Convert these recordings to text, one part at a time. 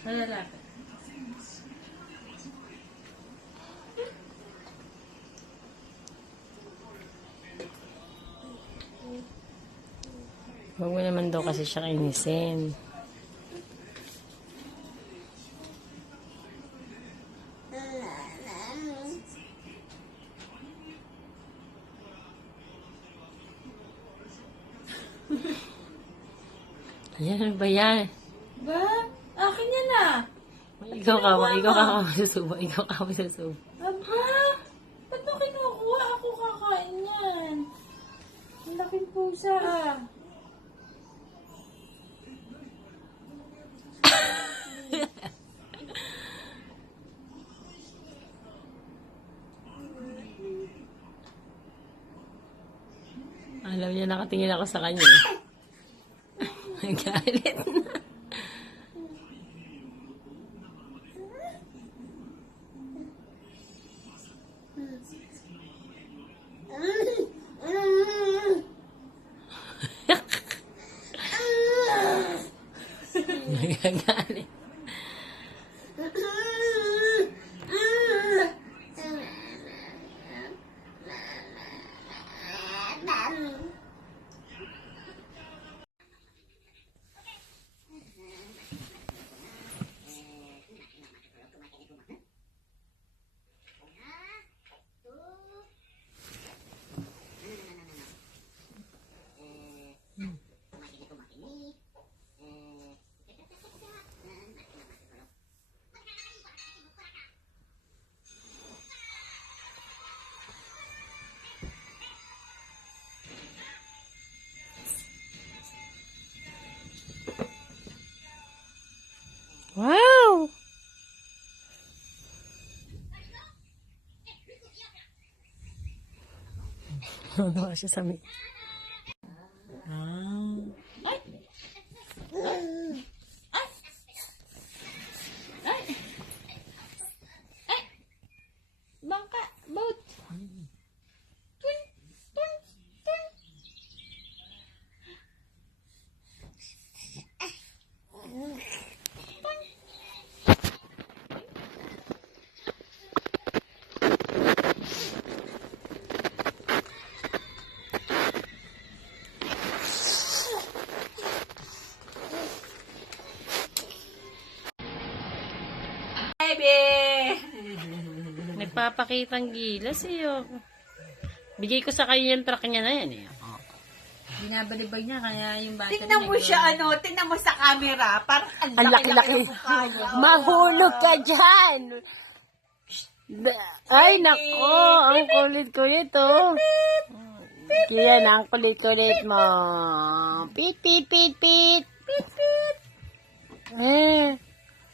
Sa lalaki. Huwag mo naman daw kasi siya kainisin. Ayan, ano ba yan? Ba? Akin yan ah. Ikaw ka masusubo. Ikaw ka masusubo. Aba? Ba't mo kinukuha? Ako kakain yan. Ang laking pusa ah. Alam niya, nakatingin ako sa kanya. Nagalit na. Nagagalit. Wow! Ano siya sa may... Bangka, boat. Twin, twin, twin. Baby! Nagpapakitang gilas iyo. Bigay ko sa kanya yung truck niya na yan eh. Binabalibag niya kaya yung bata. Tingnan mo siya, tingnan mo sa camera. Parang ang Ang laki-laki. ng mukha niya. Mahulog ka dyan! Ay, nako! Ang kulit-kulit oh. Kaya na, ang kulit-kulit mo. Pit, pit, pit, pit. Pit, pit.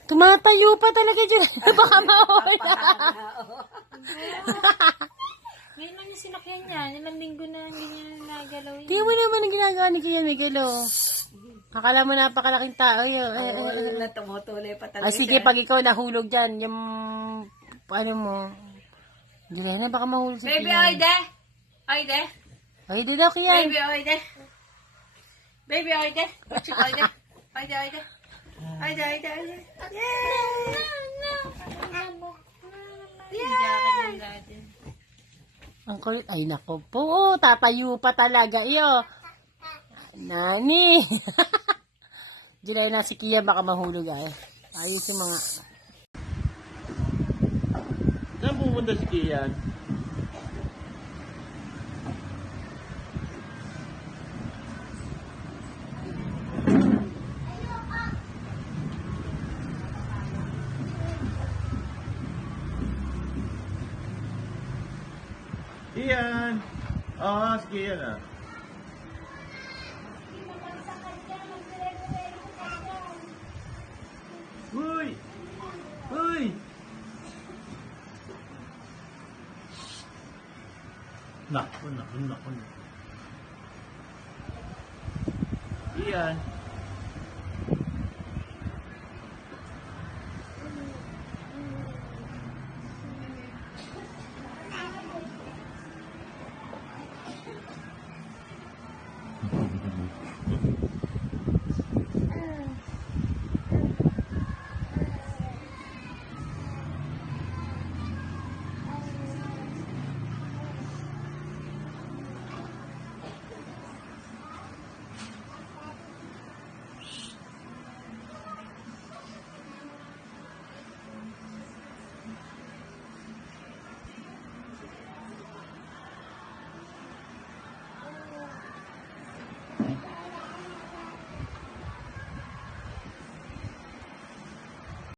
Tumatayo pa talaga dyan. Baka mahula. Ngayon lang yung sinakyan niya. Ilang linggo na hindi niya nagalaw yun. Tingnan mo naman ang ginagawa ni Kian Miguel oh. Akala mo napakalaking tao yun. Na tumutuloy pa talaga. Ay sige, pag ikaw nahulog dyan, yung ano mo. Hindi na, baka mahulog sa Baby, Kian. oide! Oide! Ay, doon daw Kian. Baby, oide! Baby, oide! Oide! Oide, oide! Oide, oide, oide! Yay! Ang kulit. Ay, nako po. Tatayo pa talaga. Iyo. Nani. Diyan na si Kia. Baka mahulog ay. Ayos yung mga... Saan pupunta si Kian? Kian! Oo, si Kian ah. Uy! Uy! Naku. Kian!